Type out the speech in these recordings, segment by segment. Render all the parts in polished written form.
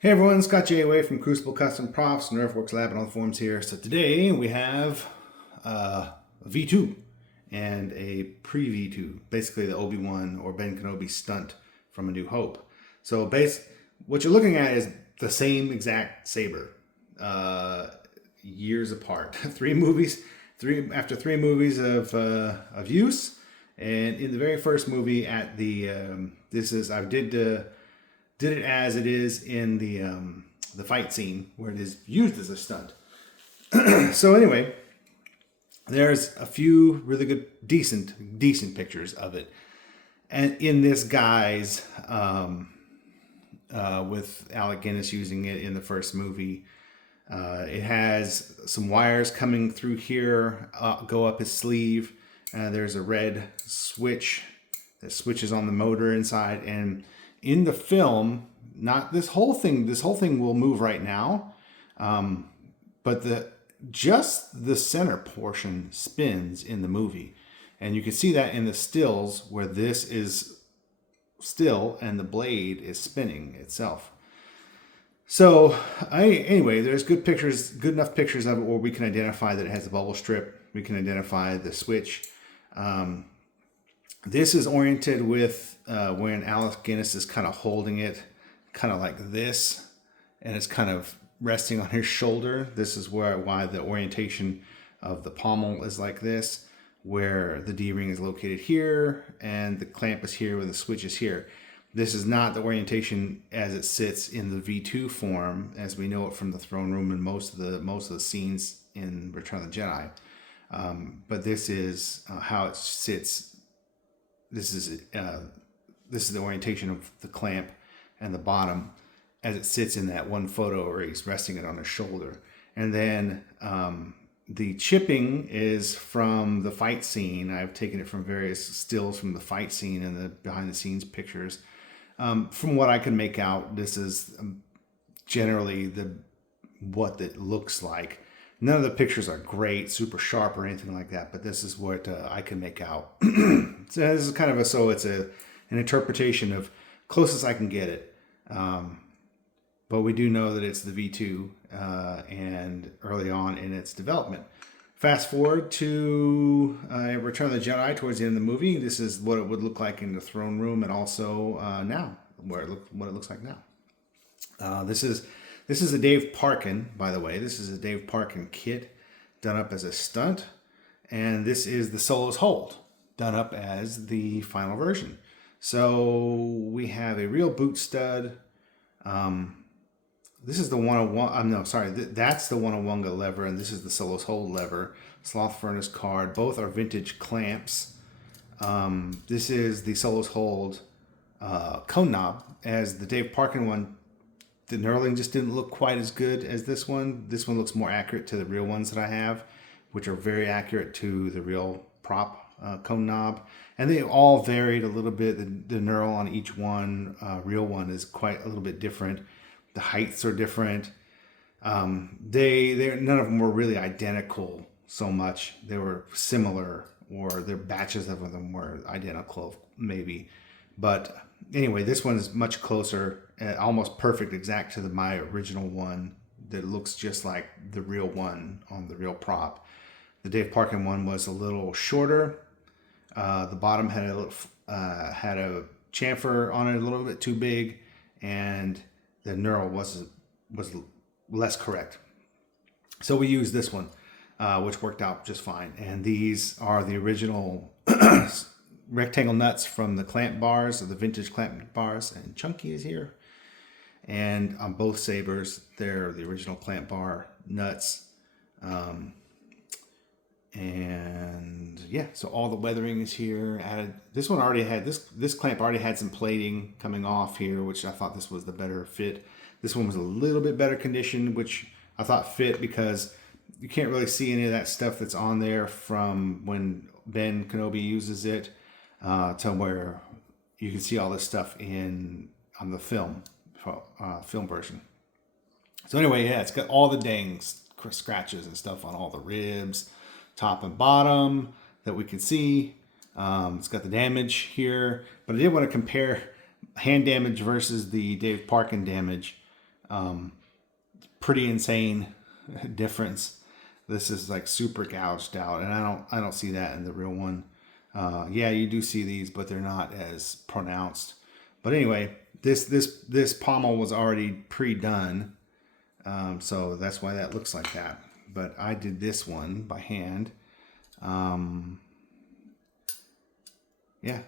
Hey everyone, Scott J. Away from Crucible Custom Props, Nerfworks Lab, and all the forums here. So today we have a V2 and a pre-V2, basically the Obi-Wan or Ben Kenobi stunt from A New Hope. So what you're looking at is the same exact saber, years apart. After three movies of use, and in the very first movie at the did it as it is in the fight scene where it is used as a stunt. So anyway, there's a few really good, decent pictures of it, and in this guise, with Alec Guinness using it in the first movie. It has some wires coming through here, go up his sleeve. There's a red switch that switches on the motor inside, and in the film, not this whole thing. This whole thing will move right now, but just the center portion spins in the movie, and you can see that in the stills where this is still and the blade is spinning itself. So anyway, there's good enough pictures of it where we can identify that it has a bubble strip. We can identify the switch. This is oriented with when Alec Guinness is kind of holding it, kind of like this, and it's kind of resting on his shoulder. This is why the orientation of the pommel is like this, where the D-ring is located here, and the clamp is here, and the switch is here. This is not the orientation as it sits in the V2 form, as we know it from the throne room and most of the scenes in Return of the Jedi. But this is how it sits. This is the orientation of the clamp and the bottom as it sits in that one photo where he's resting it on his shoulder. And then the chipping is from the fight scene. I've taken it from various stills from the fight scene and the behind the scenes pictures. From what I can make out, this is generally what it looks like. None of the pictures are great, super sharp or anything like that, but this is what I can make out. So this is kind of it's an interpretation of closest I can get it. But we do know that it's the V2 and early on in its development. Fast forward to Return of the Jedi towards the end of the movie. This is what it would look like in the throne room, and also now, what it looks like now. This is a Dave Parkin, by the way. This is a Dave Parkin kit done up as a stunt, and this is the Solo's Hold done up as the final version. So we have a real boot stud. This is the 101. No, sorry. That's the 101 lever, and this is the Solo's Hold lever. Sloth Furnace card. Both are vintage clamps. This is the Solo's Hold cone knob, as the Dave Parkin one. The knurling just didn't look quite as good as this one. This one looks more accurate to the real ones that I have, which are very accurate to the real prop cone knob. And they all varied a little bit. The knurl on each one, real one, is quite a little bit different. The heights are different. None of them were really identical so much. They were similar, or their batches of them were identical, maybe. But anyway, this one is much closer, almost perfect, exact to my original one that looks just like the real one on the real prop. The Dave Parkin one was a little shorter. The bottom had a chamfer on it, a little bit too big, and the knurl was less correct. So we used this one, which worked out just fine. And these are the original rectangle nuts from the clamp bars, or the vintage clamp bars, and Chunky is here. And on both sabers, they're the original clamp bar nuts. And yeah, so all the weathering is here. Added. This one already had this clamp already had some plating coming off here, which I thought this was the better fit. This one was a little bit better condition, which I thought fit because you can't really see any of that stuff that's on there from when Ben Kenobi uses it to where you can see all this stuff on the film version. So anyway, yeah, it's got all the dang scratches and stuff on all the ribs, top and bottom, that we can see. It's got the damage here, but I did want to compare hand damage versus the Dave Parkin damage. Pretty insane difference. This is like super gouged out, and I don't see that in the real one. Yeah, you do see these, but they're not as pronounced. But anyway, this pommel was already pre-done, so that's why that looks like that. But I did this one by hand. Yeah.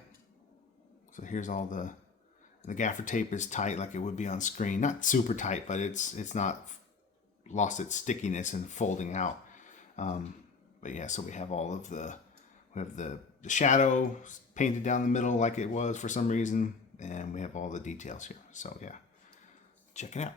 So here's all the gaffer tape is tight like it would be on screen. Not super tight, but it's not lost its stickiness and folding out. But yeah, so we have all of the shadow painted down the middle like it was for some reason, and we have all the details here. So yeah, check it out.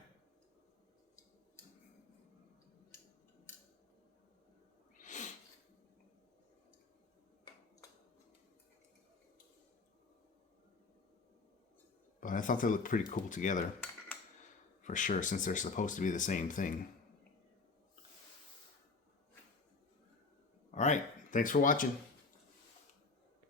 But I thought they looked pretty cool together, for sure, since they're supposed to be the same thing. All right, thanks for watching.